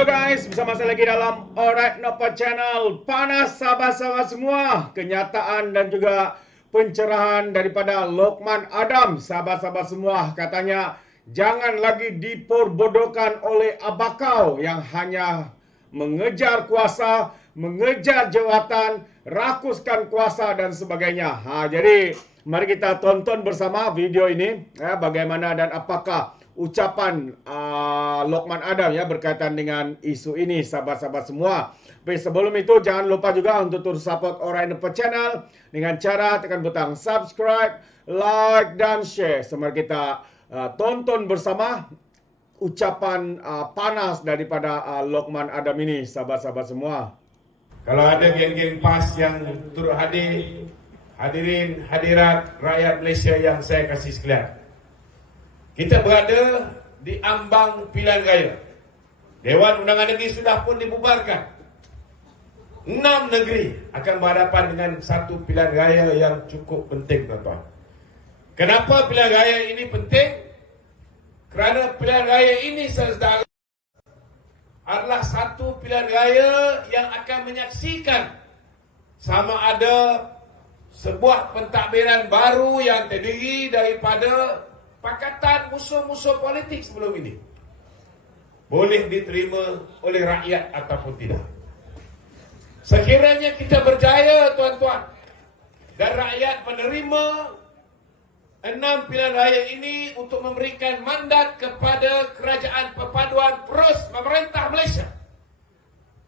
Halo guys, bersama saya lagi dalam Alright Nopa Channel. Panas sahabat-sahabat semua. Kenyataan dan juga pencerahan daripada Lokman Adam. Sahabat-sahabat semua, katanya jangan lagi diperbodohkan oleh abakau yang hanya mengejar kuasa, mengejar jawatan, rakuskan kuasa dan sebagainya. Jadi mari kita tonton bersama video ini, bagaimana dan apakah ucapan Lokman Adam berkaitan dengan isu ini, sahabat-sahabat semua. Tapi sebelum itu jangan lupa juga untuk terus support Alright Nopa Channel dengan cara tekan butang subscribe, like dan share. Mari kita tonton bersama ucapan panas daripada Lokman Adam ini, sahabat-sahabat semua. Kalau ada geng-geng PAS yang turut hadir, hadirin hadirat rakyat Malaysia yang saya kasih sekalian, kita berada di ambang pilihan raya. Dewan Undangan Negeri sudah pun dibubarkan. 6 negeri akan berhadapan dengan satu pilihan raya yang cukup penting, tuan-tuan. Kenapa pilihan raya ini penting? Kerana pilihan raya ini, saudara, adalah satu pilihan raya yang akan menyaksikan sama ada sebuah pentadbiran baru yang terdiri daripada pakatan musuh-musuh politik sebelum ini boleh diterima oleh rakyat ataupun tidak. Sekiranya kita berjaya, tuan-tuan, dan rakyat menerima 6 pilihan raya ini untuk memberikan mandat kepada Kerajaan Perpaduan terus memerintah Malaysia,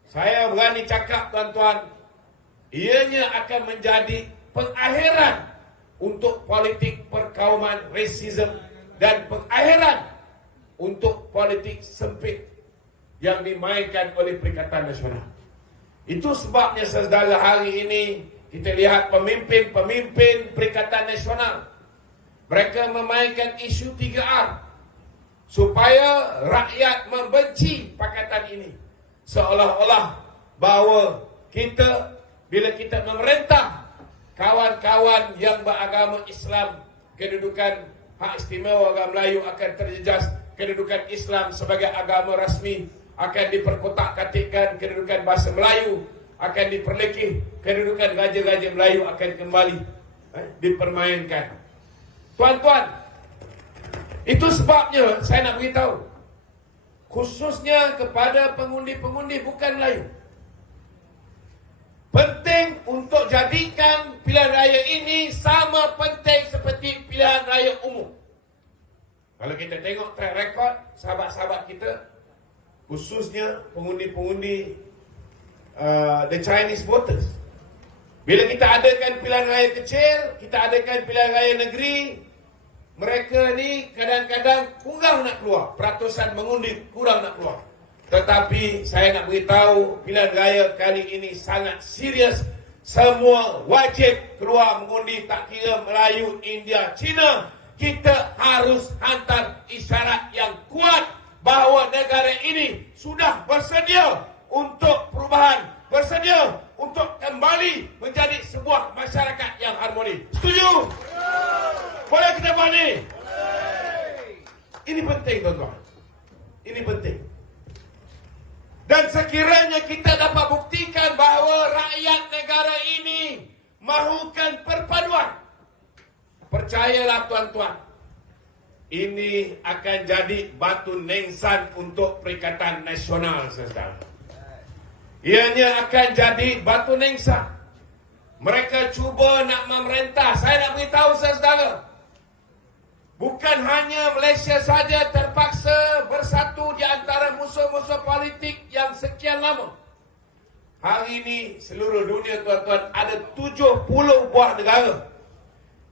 saya berani cakap, tuan-tuan, ianya akan menjadi pengakhiran untuk politik perkauman rasisme dan pengakhiran untuk politik sempit yang dimainkan oleh Perikatan Nasional. Itu sebabnya, saudara, hari ini kita lihat pemimpin-pemimpin Perikatan Nasional, mereka memainkan isu 3R supaya rakyat membenci pakatan ini, seolah-olah bahawa kita, bila kita memerintah kawan-kawan yang beragama Islam, kedudukan hak istimewa orang Melayu akan terjejas, kedudukan Islam sebagai agama rasmi akan diperkotak-katikkan, kedudukan bahasa Melayu akan diperlekeh, kedudukan raja-raja Melayu akan kembali dipermainkan. Tuan-tuan, itu sebabnya saya nak beritahu, khususnya kepada pengundi-pengundi bukan Melayu, penting untuk jadikan pilihan raya ini sama penting seperti pilihan raya umum. Kalau kita tengok track record sahabat-sahabat kita, khususnya pengundi-pengundi the Chinese voters, bila kita adakan pilihan raya kecil, kita adakan pilihan raya negeri, mereka ni kadang-kadang kurang nak keluar, peratusan mengundi kurang nak keluar. Tetapi saya nak beritahu, pilihan raya kali ini sangat serius. Semua wajib keluar mengundi, tak kira Melayu, India, Cina. Kita harus hantar isyarat yang kuat bahawa negara ini sudah bersedia untuk perubahan, bersedia untuk kembali menjadi sebuah masyarakat yang harmoni. Setuju? Boleh kita buat ni? Ini penting, tuan-tuan. Ini penting. Dan sekiranya kita dapat buktikan bahawa rakyat negara ini mahukan perpaduan, percayalah, tuan-tuan, ini akan jadi batu nisan untuk Perikatan Nasional, saudara. Ianya akan jadi batu nisan. Mereka cuba nak memerintah. Saya nak beritahu, saudara, bukan hanya Malaysia saja terpaksa bersatu di antara musuh-musuh politik yang sekian lama. Hari ini seluruh dunia, tuan-tuan, ada 70 buah negara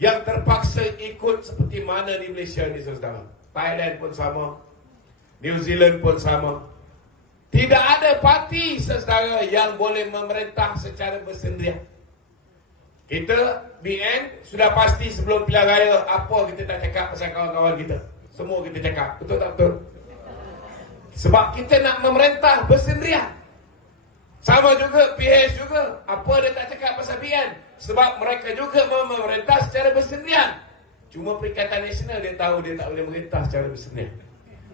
yang terpaksa ikut seperti mana di Malaysia ni, saudara. Thailand pun sama, New Zealand pun sama. Tidak ada parti, saudara, yang boleh memerintah secara bersendirian. Kita BN sudah pasti sebelum pilihan raya apa kita tak cakap pasal kawan-kawan kita. Semua kita cakap, betul tak betul? Sebab kita nak memerintah bersendirian. Sama juga PH juga, apa dia tak cakap pasal BN? Sebab mereka juga memerintah secara bersendirian. Cuma Perikatan Nasional dia tahu dia tak boleh memerintah secara bersendirian.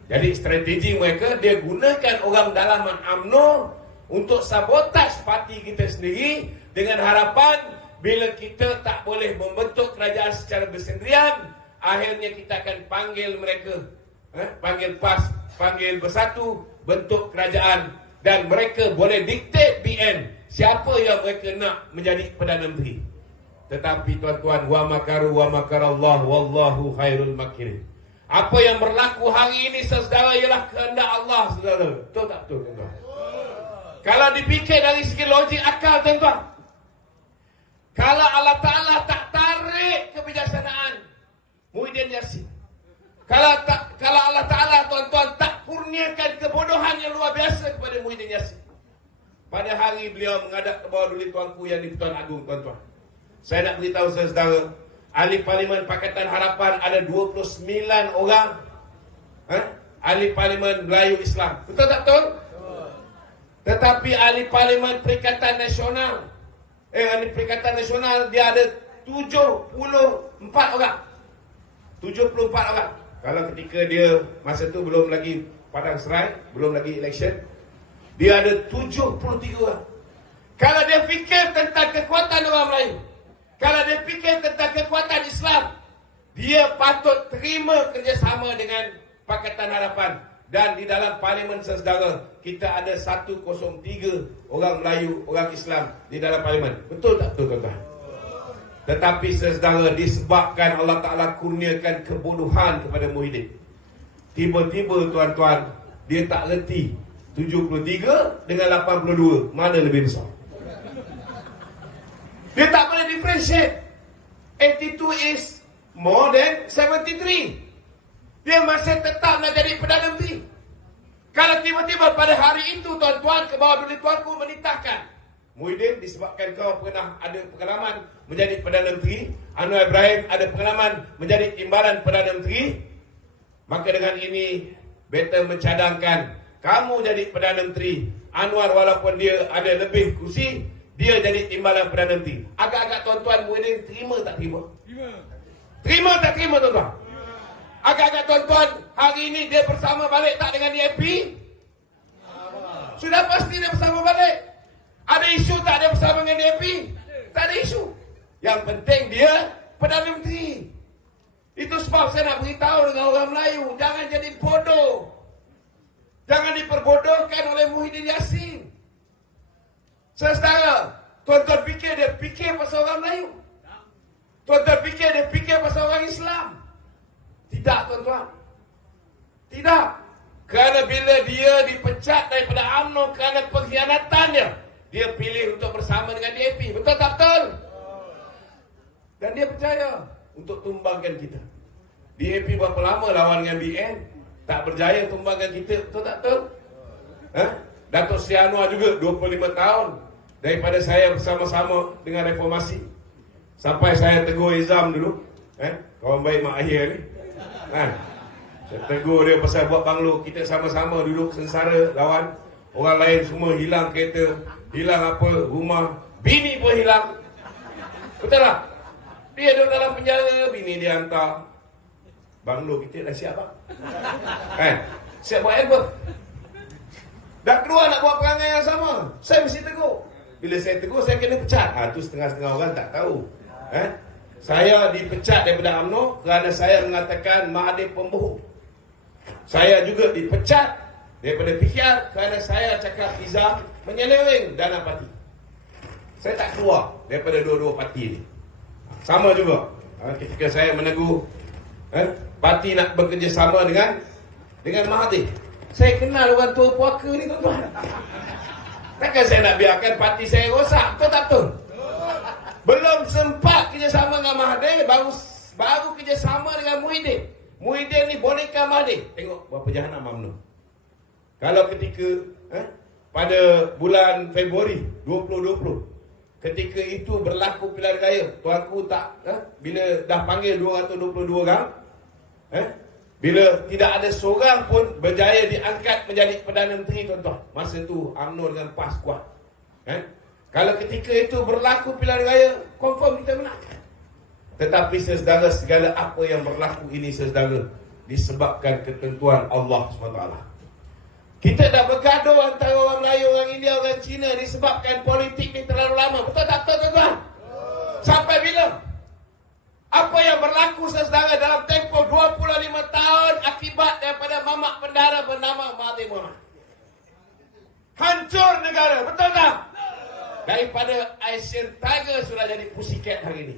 Jadi strategi mereka, dia gunakan orang dalaman UMNO untuk sabotaj parti kita sendiri dengan harapan bila kita tak boleh membentuk kerajaan secara bersendirian, akhirnya kita akan panggil mereka, panggil PAS, panggil Bersatu, bentuk kerajaan, dan mereka boleh diktat BN siapa yang mereka nak menjadi Perdana Menteri. Tetapi tuan-tuan, wa makaru wa makarallah wallahu khairul makirin. Apa yang berlaku hari ini saudara ialah kehendak Allah, saudara. Betul tak betul, tuan-tuan? Kalau dipikir dari segi logik akal, tuan-tuan, kalau Allah Ta'ala tak tarik kebijaksanaan Muhyiddin Yassin, kalau Allah Ta'ala, tuan-tuan, tak kurniakan kebodohan yang luar biasa kepada Muhyiddin Yassin, pada hari beliau menghadap ke bawah duli tuanku yang di Pertuan Agong, tuan-tuan, saya nak beritahu saudara, ahli Parlimen Pakatan Harapan ada 29 orang ahli Parlimen Melayu Islam. Betul tak betul? Tetapi ahli Parlimen Perikatan Nasional, ahli Perikatan Nasional dia ada 74 orang. 74 orang. Kalau ketika dia masa tu belum lagi padang serai, belum lagi election, dia ada 73 orang. Kalau dia fikir tentang kekuatan orang Melayu, kalau dia fikir tentang kekuatan Islam, dia patut terima kerjasama dengan Pakatan Harapan. Dan di dalam Parlimen saudara, kita ada 103 orang Melayu, orang Islam di dalam Parlimen. Betul tak betul, tuan-tuan? Tetapi saudara, disebabkan Allah Ta'ala kurniakan kebodohan kepada Muhyiddin, tiba-tiba tuan-tuan, dia tak reti 73 dengan 82 mana lebih besar. Dia tak boleh differentiate. 82 is more than 73. Dia masih tetap nak jadi Perdana Menteri. Kalau tiba-tiba pada hari itu, tuan-tuan, ke bawah duli tuanku menitahkan, Muhyiddin, disebabkan kau pernah ada pengalaman menjadi Perdana Menteri, Anwar Ibrahim ada pengalaman menjadi timbalan Perdana Menteri, maka dengan ini better mencadangkan kamu jadi Perdana Menteri. Anwar walaupun dia ada lebih kursi, dia jadi timbalan Perdana Menteri. Agak-agak tuan-tuan, Muhyiddin terima tak terima? Terima tak terima, tuan-tuan? Agak-agak tuan-tuan, hari ini dia bersama balik tak dengan DAP? Sudah pasti dia bersama balik. Ada isu tak dia bersama dengan DAP? Tak ada isu. Yang penting dia Perdana Menteri. Itu sebab saya nak beritahu dengan orang Melayu, jangan jadi bodoh. Jangan diperbodohkan oleh Muhyiddin Yassin. Saudara, tuan-tuan fikir dia fikir pasal orang Melayu? Tuan-tuan fikir dia fikir pasal orang Islam? Tidak, tuan-tuan. Tidak. Kerana bila dia dipecat daripada UMNO kerana pengkhianatannya, dia pilih untuk bersama dengan DAP. Betul tak betul? Dan dia percaya untuk tumbangkan kita. DAP berapa lama lawan dengan BN, tak berjaya tumbangkan kita. Betul tak betul? Datuk Seri Anwar juga 25 tahun daripada saya bersama-sama dengan reformasi. Sampai saya tegur Izam dulu, kawan baik Mak Ahir ni, saya tegur dia pasal buat banglo. Kita sama-sama duduk sengsara lawan. Orang lain semua hilang kereta, hilang apa, rumah, bini pun hilang. Betul tak? Dia duduk dalam penjara, bini dia hantar. Banglo kita dah siap tak? Siap buat album. Dah keluar nak buat perangai yang sama, saya mesti tegur. Bila saya tegur, saya kena pecat. Tu setengah-setengah orang tak tahu. Saya dipecat daripada UMNO kerana saya mengatakan Mahathir pembohong. Saya juga dipecat daripada PKR kerana saya cakap Izzah menyeleweng dana parti. Saya tak keluar daripada dua-dua parti ni. Sama juga ketika saya menegur parti nak bekerjasama dengan Mahathir. Saya kenal orang tua puaka ni, tuan-tuan. Takkan saya nak biarkan parti saya rosak? Betul tak betul? Belum sempat kerjasama dengan Mahathir, baru kerjasama dengan Muhyiddin. Muhyiddin ni boneka Mahathir. Tengok berapa jahanam UMNO. Kalau ketika pada bulan Februari 2020, ketika itu berlaku pilihan raya, tuanku tak bila dah panggil 222 orang, bila tidak ada seorang pun berjaya diangkat menjadi Perdana Menteri, tuan-tuan. Masa tu UMNO dengan PAS kuat. Kalau ketika itu berlaku pilihan raya, confirm kita menang. Tetapi saudara, segala apa yang berlaku ini saudara, disebabkan ketentuan Allah SWT. Kita dah bergaduh antara orang Melayu, orang India, orang Cina disebabkan politik ni terlalu lama. Betul tak betul tuan-tuan? Sampai bila? Apa yang berlaku saudara dalam tempoh 25 tahun akibat daripada mamak pendara bernama Mahathir Mohamad. Hancur negara, betul tak? Daripada Asian Tiger sudah jadi Pussycat hari ini.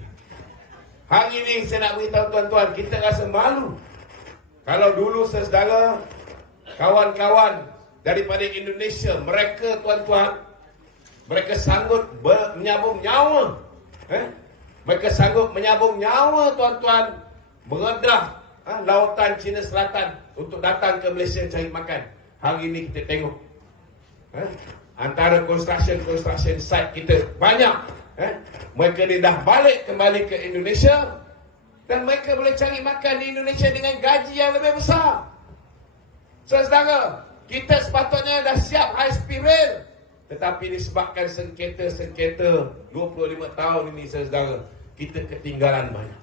Hari ini saya nak beritahu tuan-tuan, kita rasa malu. Kalau dulu saudara, kawan-kawan daripada Indonesia, mereka tuan-tuan, mereka sanggup menyambung nyawa. Mereka sanggup menyambung nyawa tuan-tuan, meredah lautan Cina Selatan untuk datang ke Malaysia cari makan. Hari ini kita tengok antara construction site kita banyak. Mereka ni dah balik kembali ke Indonesia dan mereka boleh cari makan di Indonesia dengan gaji yang lebih besar. Saudara, kita sepatutnya dah siap high speed rail, tetapi disebabkan sengketa 25 tahun ini saudara, kita ketinggalan banyak.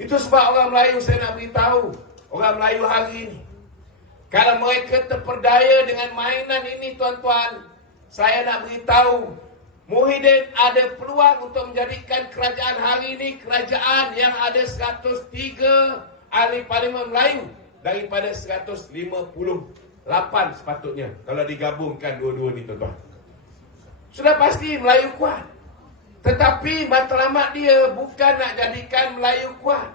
Itu sebab orang Melayu, saya nak beritahu, orang Melayu hari ini, kalau mereka terperdaya dengan mainan ini tuan-tuan, saya nak beritahu, Muhyiddin ada peluang untuk menjadikan kerajaan hari ini kerajaan yang ada 103 ahli parlimen Melayu daripada 158 sepatutnya kalau digabungkan dua-dua ni tuan-tuan. Sudah pasti Melayu kuat. Tetapi matlamat dia bukan nak jadikan Melayu kuat.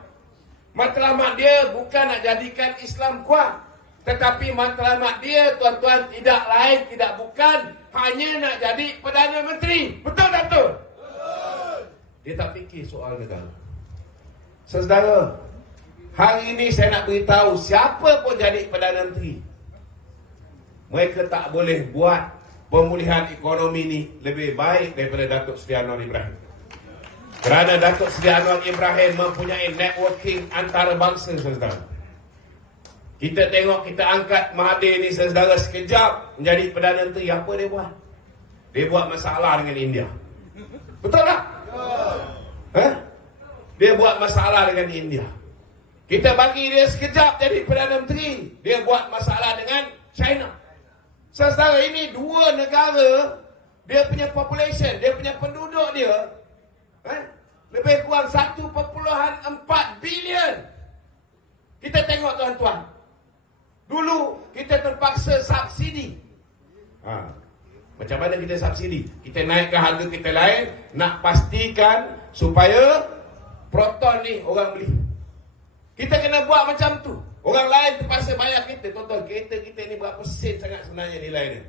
Matlamat dia bukan nak jadikan Islam kuat. Tetapi matlamat dia tuan-tuan tidak lain, tidak bukan hanya nak jadi Perdana Menteri. Betul tak betul? Betul. Dia tak fikir soal negara. Saudara, hari ini saya nak beritahu, siapa pun jadi Perdana Menteri, mereka tak boleh buat pemulihan ekonomi ni lebih baik daripada Datuk Seri Anwar Ibrahim. Kerana Datuk Seri Anwar Ibrahim mempunyai networking antarabangsa, saudara. Kita tengok, kita angkat Mahathir ni saudara sekejap menjadi Perdana Menteri. Apa dia buat? Dia buat masalah dengan India. Betul tak? Dia buat masalah dengan India. Kita bagi dia sekejap jadi Perdana Menteri, dia buat masalah dengan China. Saudara, ini dua negara, dia punya population, dia punya penduduk dia lebih kurang 1.4 bilion. Kita tengok tuan-tuan, dulu kita terpaksa subsidi. Macam mana kita subsidi? Kita naikkan harga kita lain, nak pastikan supaya Proton ni orang beli. Kita kena buat macam tu. Orang lain terpaksa bayar kita. Tuan-tuan, kereta kita ni berapa sen sangat sebenarnya nilai dia.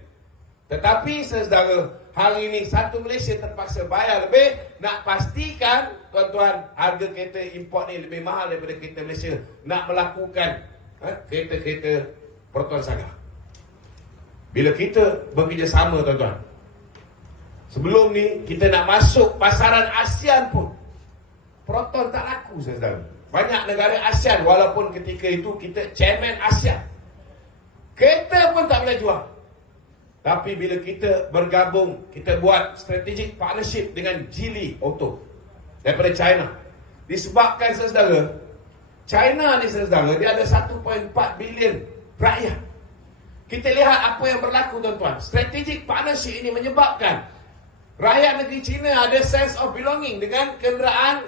Tetapi saudara, hari ini satu Malaysia terpaksa bayar lebih, nak pastikan tuan-tuan harga kereta import ni lebih mahal daripada kereta Malaysia, nak melakukan kereta-kereta Proton Saga. Bila kita bekerjasama tuan-tuan, sebelum ni kita nak masuk pasaran ASEAN pun Proton tak laku saudara. Banyak negara ASEAN, walaupun ketika itu kita chairman ASEAN, kereta pun tak boleh jual. Tapi bila kita bergabung, kita buat strategic partnership dengan Geely Auto daripada China. Disebabkan saudara, China ni saudara, dia ada 1.4 bilion rakyat. Kita lihat apa yang berlaku tuan-tuan. Strategic partnership ini menyebabkan rakyat negeri China ada sense of belonging dengan kenderaan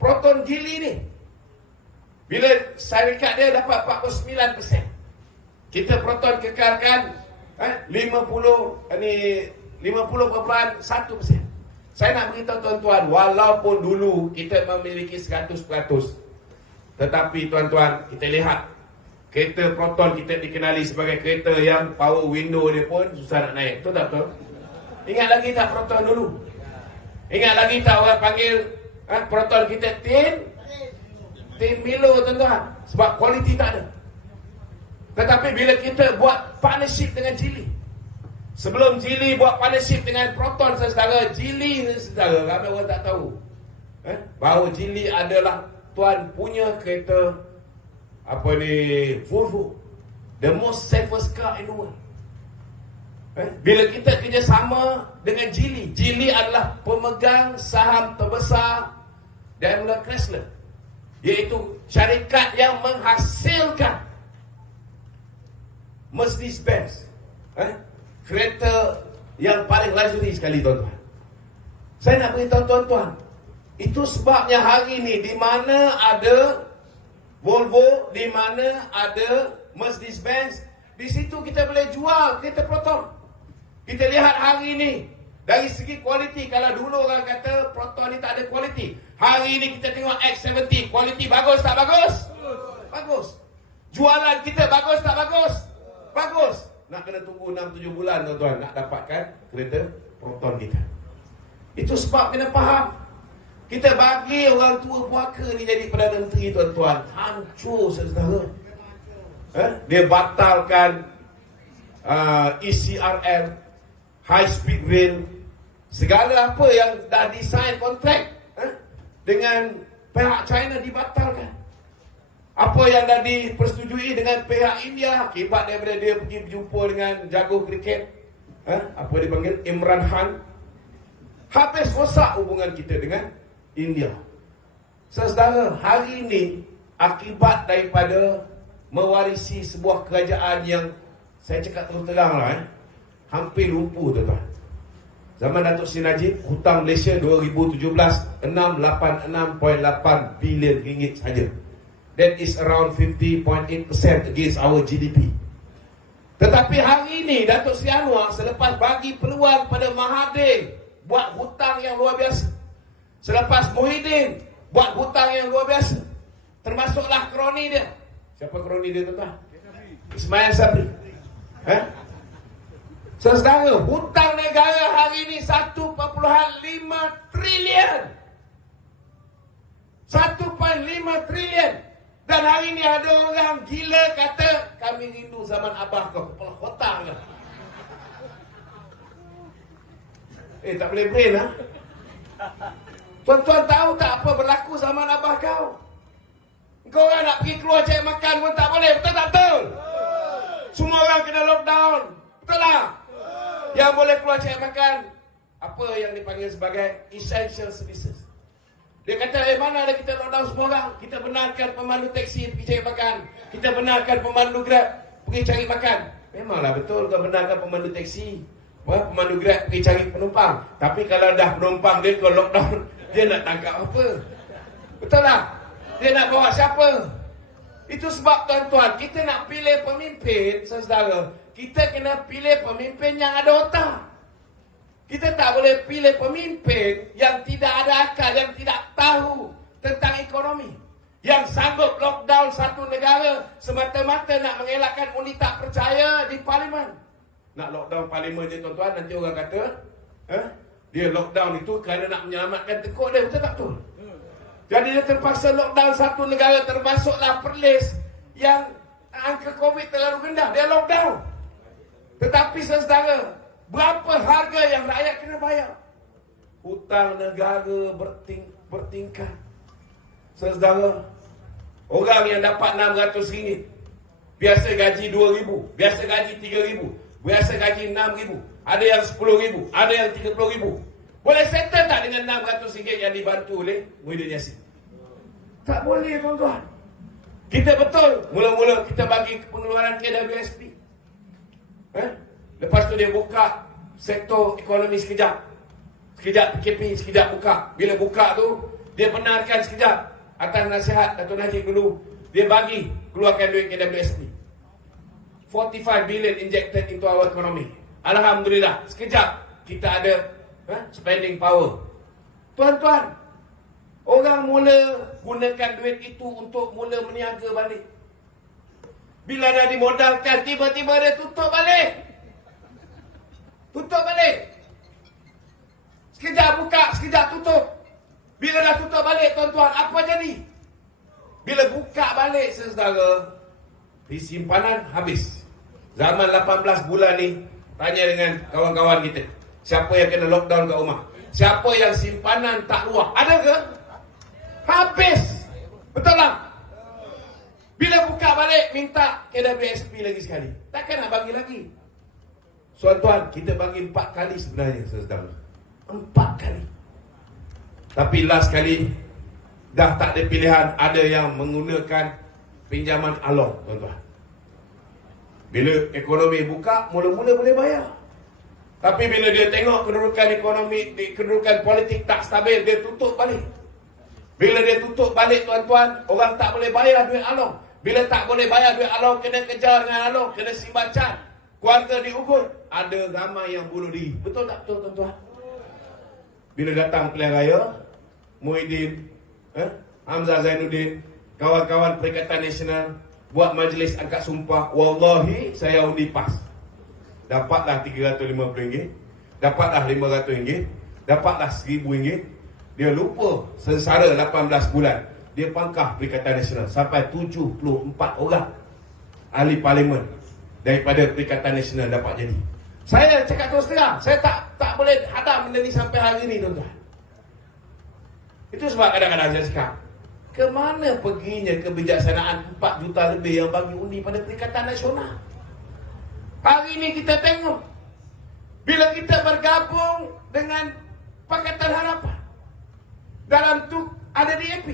Proton Geely ni. Bila syarikat dia dapat 49%, kita Proton kekalkan 50,1%. Saya nak beritahu tuan-tuan, walaupun dulu kita memiliki 100%, tetapi tuan-tuan, kita lihat kereta Proton kita dikenali sebagai kereta yang power window dia pun susah nak naik. Betul tak betul? Ingat lagi tak Proton dulu? Ingat lagi tak orang panggil Proton kita tin Milo tuan-tuan? Sebab kualiti tak ada. Tetapi bila kita buat partnership dengan Geely, sebelum Geely buat partnership dengan Proton saudara, Geely saudara, ramai orang tak tahu bahawa Geely adalah tuan punya kereta Volvo, the most safest car in the world. Bila kita kerjasama dengan Geely, Geely adalah pemegang saham terbesar Daimler Chrysler. iaitu syarikat yang menghasilkan Mercedes-Benz, kereta yang paling luxury sekali, tuan-tuan. Saya nak beritahu tuan-tuan, itu sebabnya hari ini di mana ada Volvo, di mana ada Mercedes-Benz, di situ kita boleh jual kereta Proton. Kita lihat hari ini dari segi kualiti. Kalau dulu orang kata Proton ni tak ada kualiti, hari ini kita tengok X70, kualiti bagus tak bagus? Bagus. Jualan kita bagus tak bagus? Bagus. Nak kena tunggu 6-7 bulan, tuan-tuan, nak dapatkan kereta Proton kita. Itu sebab kena faham. Kita bagi orang tua puaka ni jadi Perdana Menteri, tuan-tuan, hancur saudara. Dia batalkan ECRL, high speed rail, segala apa yang dah design kontrak dengan pihak China dibatalkan. Apa yang dah dipersetujui dengan pihak India, akibat daripada dia pergi berjumpa dengan jago kriket, apa dipanggil, Imran Khan, habis rosak hubungan kita dengan India. Saudara, hari ini akibat daripada mewarisi sebuah kerajaan yang saya cakap terus terang lah, hampir lumpuh, tuan-tuan. Zaman Datuk Seri Najib, hutang Malaysia 2017 686.8 bilion ringgit saja. That is around 50.8% against our GDP. Tetapi hari ini Datuk Seri Anwar selepas bagi peluang pada Mahathir buat hutang yang luar biasa, selepas Muhyiddin buat hutang yang luar biasa, termasuklah kroni dia. Siapa kroni dia, tuan-tuan? Ismail Sabri. Saudara, hutang negara hari ini 1.5 trilion. 1.5 trilion. Dan hari ini ada orang gila kata, kami rindu zaman abah kau, kepala otak kau. Tak boleh brain, ha? Tuan-tuan tahu tak apa berlaku zaman abah kau? Kau orang nak pergi keluar cari makan pun tak boleh, betul tak betul? Semua orang kena lockdown, betul tak? Yang boleh keluar cari makan, apa yang dipanggil sebagai essential services. Dia kata, mana ada kita lockdown semua orang? Kita benarkan pemandu teksi pergi cari makan, kita benarkan pemandu Grab pergi cari makan. Memanglah betul kau benarkan pemandu teksi, pemandu Grab pergi cari penumpang. Tapi kalau dah penumpang dia kau lockdown, dia nak tangkap apa? Betul tak? Dia nak bawa siapa? Itu sebab, tuan-tuan, kita nak pilih pemimpin, saudara, kita kena pilih pemimpin yang ada otak. Kita tak boleh pilih pemimpin yang tidak ada akal, yang tidak tahu tentang ekonomi, yang sanggup lockdown satu negara semata-mata nak mengelakkan undi tak percaya di parlimen. Nak lockdown parlimen je, tuan-tuan, nanti orang kata dia lockdown itu kerana nak menyelamatkan tekuk dia, betul tak betul? Jadi dia terpaksa lockdown satu negara, termasuklah Perlis yang angka COVID terlalu rendah, dia lockdown. Tetapi saudara, berapa harga yang rakyat kena bayar? Hutang negara bertingkat. Saudara, orang yang dapat RM600, biasa gaji RM2,000, biasa gaji RM3,000, biasa gaji RM6,000, ada yang RM10,000, ada yang RM30,000. Boleh settle tak dengan RM600 yang dibantu oleh Muhyiddin Yassin? Tak boleh, tuan-tuan. Kita betul, mula-mula kita bagi pengeluaran KWSP. Lepas tu dia buka sektor ekonomi sekejap. Sekejap PKP, sekejap buka. Bila buka tu, dia benarkan sekejap. Atas nasihat Dato' Najib dulu, dia bagi keluarkan duit KWSP. 45 billion injected into our economy. Alhamdulillah, sekejap kita ada spending power. Tuan-tuan, orang mula gunakan duit itu untuk mula meniaga balik. Bila dah dimodalkan, tiba-tiba dia tutup balik. Tutup balik. Sekejap buka, sekejap tutup. Bila dah tutup balik, tuan-tuan, apa jadi? Bila buka balik, saudara, simpanan habis. Zaman 18 bulan ni, tanya dengan kawan-kawan kita, siapa yang kena lockdown kat rumah? Siapa yang simpanan tak luar? Ada ke? Habis. Betul tak? Bila buka balik, minta KWSP lagi sekali. Takkan nak bagi lagi? Tuan-tuan, kita bagi 4 kali sebenarnya, saudara. 4 kali. Tapi last kali, dah tak ada pilihan, ada yang menggunakan pinjaman along, tuan-tuan. Bila ekonomi buka, mula-mula boleh bayar. Tapi bila dia tengok kedudukan ekonomi, kedudukan politik tak stabil, dia tutup balik. Bila dia tutup balik, tuan-tuan, orang tak boleh bayar duit along. Bila tak boleh bayar duit along, kena kejar dengan along, kena simbacan. Keluarga diugut. Ada ramai yang bunuh diri. Betul tak betul, tuan-tuan? Bila datang pilihan raya, Muhyiddin, Hamzah Zainuddin, kawan-kawan Perikatan Nasional buat majlis angkat sumpah. Wallahi, saya undi PAS. Dapatlah RM350, dapatlah RM500, dapatlah RM1,000. Dia lupa sengsara 18 bulan. Dia pangkah Perikatan Nasional sampai 74 orang ahli parlimen daripada Perikatan Nasional dapat jadi. Saya cakap terus terang, saya tak boleh hadam benda ni sampai hari ni, tuan-tuan. Itu sebab kadang-kadang saya cakap, ke mana perginya kebijaksanaan 4 juta lebih yang bagi undi pada Perikatan Nasional? Hari ini kita tengok, bila kita bergabung dengan Pakatan Harapan, dalam tu ada DAP.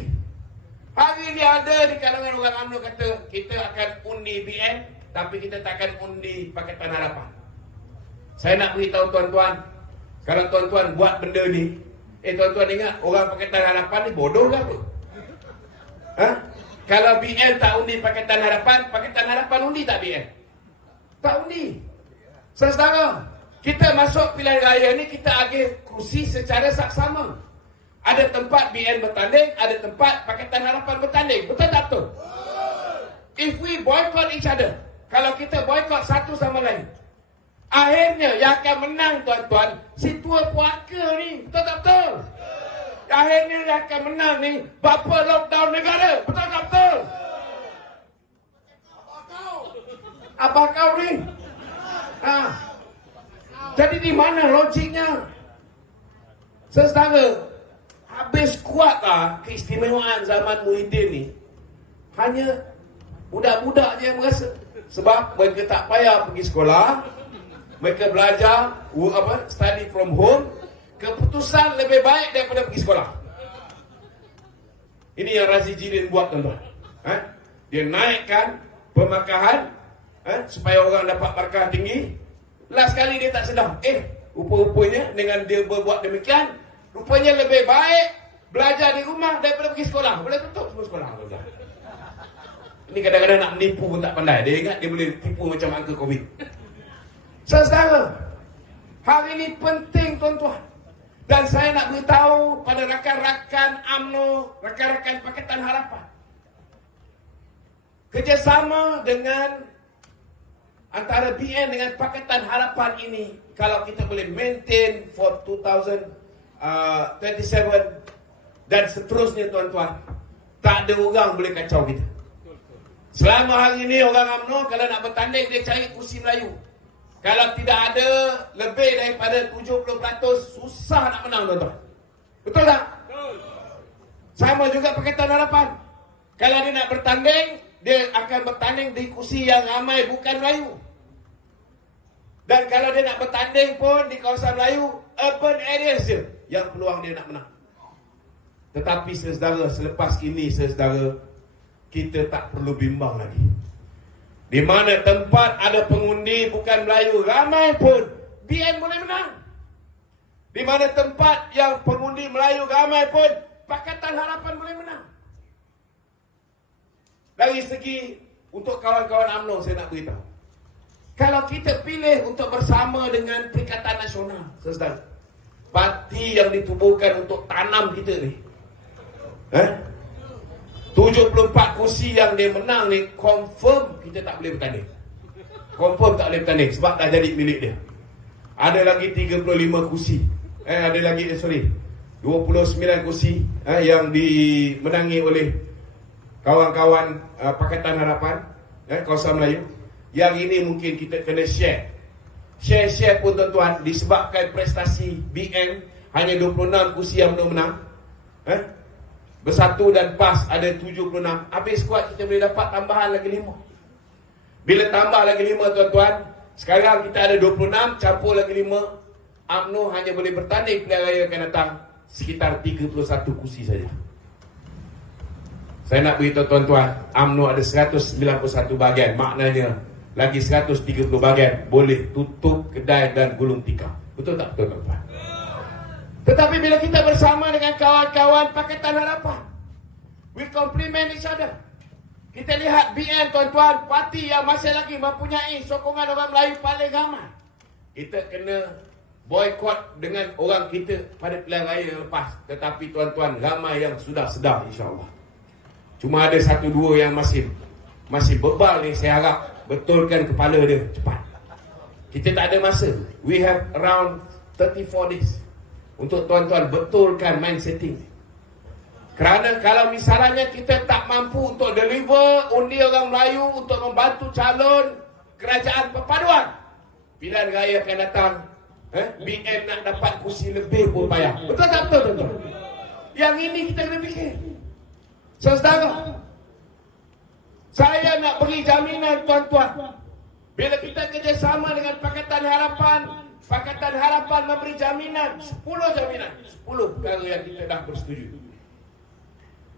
Hari ini ada di kalangan orang UMNO kata, kita akan undi BN, tapi kita tak akan undi Pakatan Harapan. Saya nak beritahu tuan-tuan, kalau tuan-tuan buat benda ni, tuan-tuan ingat, orang Pakatan Harapan ni bodoh ke apa? Kalau BN tak undi Pakatan Harapan, Pakatan Harapan undi tak BN? Tak undi. Saudara, kita masuk pilihan raya ni, kita agih kursi secara saksama. Ada tempat BN bertanding, ada tempat Pakatan Harapan bertanding. Betul tak betul? If we boycott each other, kalau kita boycott satu sama lain, akhirnya yang akan menang, tuan-tuan, si tua puaka ni. Betul tak betul? Akhirnya yang akan menang ni bapa lockdown negara. Betul tak betul? Abah kau ni. Jadi di mana logiknya? Saudara, habis kuatkah keistimewaan zaman Muhyiddin ni? Hanya budak-budak je yang merasa. Sebab mereka tak payah pergi sekolah, mereka belajar study from home. Keputusan lebih baik daripada pergi sekolah. Ini yang Razi Jilin buat, tuan-tuan. Dia naikkan pemakahan supaya orang dapat markah tinggi. Last kali dia tak sedar. Rupa-rupanya dengan dia berbuat demikian, rupanya lebih baik belajar di rumah daripada pergi sekolah. Boleh tutup semua sekolah, tuan-tuan. Ini kadang-kadang nak menipu pun tak pandai. Dia ingat dia boleh tipu macam angka COVID. Saudara, hari ini penting, tuan-tuan. Dan saya nak beritahu pada rakan-rakan UMNO, rakan-rakan Pakatan Harapan, kerjasama dengan antara BN dengan Pakatan Harapan ini, kalau kita boleh maintain for 2027 dan seterusnya, tuan-tuan, tak ada orang boleh kacau kita. Selama hari ini orang UMNO kalau nak bertanding, dia cari kursi Melayu. Kalau tidak ada lebih daripada 70%, susah nak menang, tuan-tuan. Betul tak? Betul. Sama juga Pakatan Harapan. Kalau dia nak bertanding, dia akan bertanding di kursi yang ramai bukan Melayu. Dan kalau dia nak bertanding pun di kawasan Melayu, urban areas je yang peluang dia nak menang. Tetapi saudara, selepas ini saudara, kita tak perlu bimbang lagi. Di mana tempat ada pengundi bukan Melayu ramai pun, BN boleh menang. Di mana tempat yang pengundi Melayu ramai pun, Pakatan Harapan boleh menang. Dari segi untuk kawan-kawan UMNO, saya nak beritahu, kalau kita pilih untuk bersama dengan Perikatan Nasional, saudara, parti yang ditubuhkan untuk tanam kita ni, 74 kursi yang dia menang ni, confirm kita tak boleh bertanding. Confirm tak boleh bertanding sebab dah jadi milik dia. Ada lagi 35 kursi. Ada lagi 29 kursi yang dimenangi oleh kawan-kawan Pakatan Harapan, kawasan Melayu. Yang ini mungkin kita kena share. Share pun, tuan-tuan, disebabkan prestasi BN hanya 26 kursi yang belum menang. Bersatu dan PAS ada 76. Habis kuat kita boleh dapat tambahan lagi 5. Bila tambah lagi 5, tuan-tuan, sekarang kita ada 26, campur lagi 5, UMNO hanya boleh bertanding pilihan raya akan datang sekitar 31 kursi saja. Saya nak beritahu tuan-tuan, UMNO ada 191 bahagian. Maknanya, lagi 130 bahagian boleh tutup kedai dan gulung tikar. Betul tak tuan-tuan? Tetapi bila kita bersama dengan kawan-kawan Pakatan Harapan, we complement each other. Kita lihat BN tuan-tuan, parti yang masih lagi mempunyai sokongan orang Melayu paling ramai. Kita kena boykot dengan orang kita pada pilihan raya lepas. Tetapi tuan-tuan, ramai yang sudah sedar insya-Allah. Cuma ada satu dua yang masih bebal ni, saya harap betulkan kepala dia cepat. Kita tak ada masa. We have around 34 days untuk tuan-tuan betulkan mind setting. Kerana kalau misalnya kita tak mampu untuk deliver undi orang Melayu untuk membantu calon kerajaan perpaduan, pilihan raya akan datang, BN nak dapat kursi lebih pun payah. Betul tak betul tuan-tuan? Yang ini kita kena fikir. Saudara, saya nak beri jaminan tuan-tuan, bila kita kerjasama dengan Pakatan Harapan memberi jaminan, 10 perkara yang kita dah bersetuju.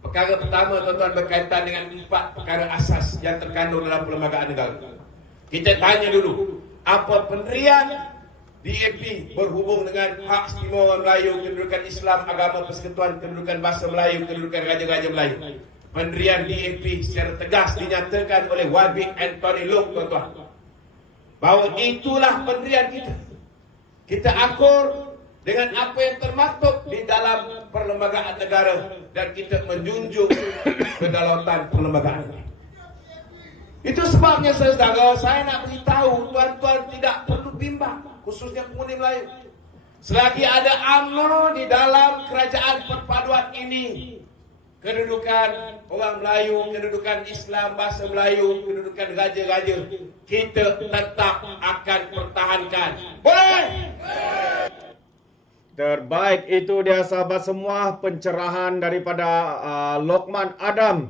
Perkara pertama tuan-tuan berkaitan dengan 4 perkara asas yang terkandung dalam perlembagaan negara. Kita tanya dulu, apa pendirian DAP berhubung dengan hak istimewa orang Melayu, kedudukan Islam, agama persekutuan, kedudukan bahasa Melayu, kedudukan raja-raja Melayu. Pendirian DAP secara tegas dinyatakan oleh YB Anthony Loke tuan-tuan, bahawa itulah pendirian kita. Kita akur dengan apa yang termaktub di dalam perlembagaan negara dan kita menjunjung kedaulatan perlembagaan ini. Itu sebabnya saudara, saya nak beritahu tuan-tuan tidak perlu bimbang, khususnya pengundi Melayu. Selagi ada UMNO di dalam kerajaan perpaduan ini, kedudukan orang Melayu, kedudukan Islam, bahasa Melayu, kedudukan raja-raja, kita tetap akan pertahankan. Boleh? Terbaik, itu dia sahabat semua pencerahan daripada Lokman Adam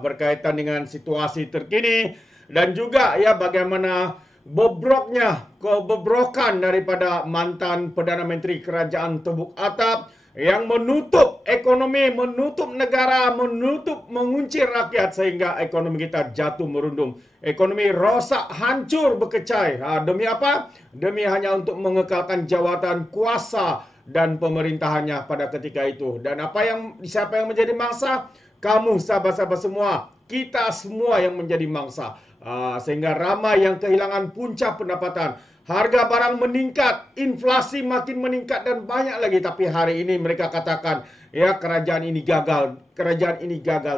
berkaitan dengan situasi terkini dan juga ya bagaimana kebobrokan daripada mantan Perdana Menteri Kerajaan Tebuk Atap yang menutup ekonomi, menutup negara, mengunci rakyat sehingga ekonomi kita jatuh merundum. Ekonomi rosak, hancur, berkecai. Demi apa? Demi hanya untuk mengekalkan jawatan kuasa dan pemerintahannya pada ketika itu. Dan siapa yang menjadi mangsa? Kamu sahabat-sahabat semua, kita semua yang menjadi mangsa. Sehingga ramai yang kehilangan punca pendapatan. Harga barang meningkat, inflasi makin meningkat dan banyak lagi. Tapi hari ini mereka katakan, ya kerajaan ini gagal.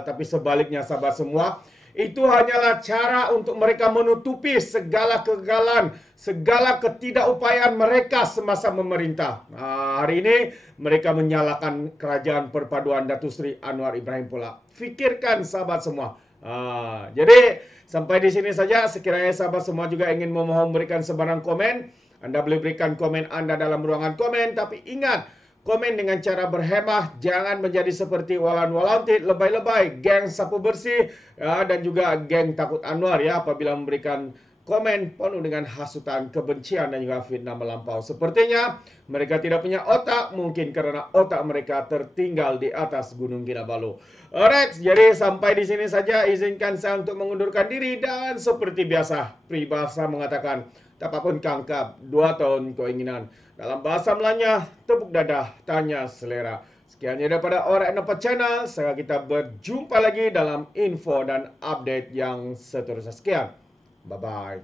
Tapi sebaliknya sahabat semua, itu hanyalah cara untuk mereka menutupi segala kegagalan, segala ketidakupayaan mereka semasa memerintah. Hari ini mereka menyalahkan kerajaan perpaduan Datuk Seri Anwar Ibrahim pula. Fikirkan sahabat semua. Jadi sampai di sini saja. Sekiranya sahabat semua juga ingin memohon berikan sebarang komen, Anda boleh berikan komen Anda dalam ruangan komen. Tapi ingat, komen dengan cara berhemah, jangan menjadi seperti Walan Walantit, lebay-lebay, geng sapu bersih dan juga geng takut Anwar ya apabila memberikan komen penuh dengan hasutan, kebencian dan juga fitnah melampau. Sepertinya mereka tidak punya otak, mungkin karena otak mereka tertinggal di atas Gunung Kinabalu. Alright, jadi sampai di sini saja. Izinkan saya untuk mengundurkan diri dan seperti biasa, peribahasa mengatakan, tapapun kangkap, 2 tahun keinginan. Dalam bahasa Melanya, tepuk dadah, tanya selera. Sekiannya daripada Orang Napa Channel. Sekarang kita berjumpa lagi dalam info dan update yang seterusnya. Sekian. Bye-bye.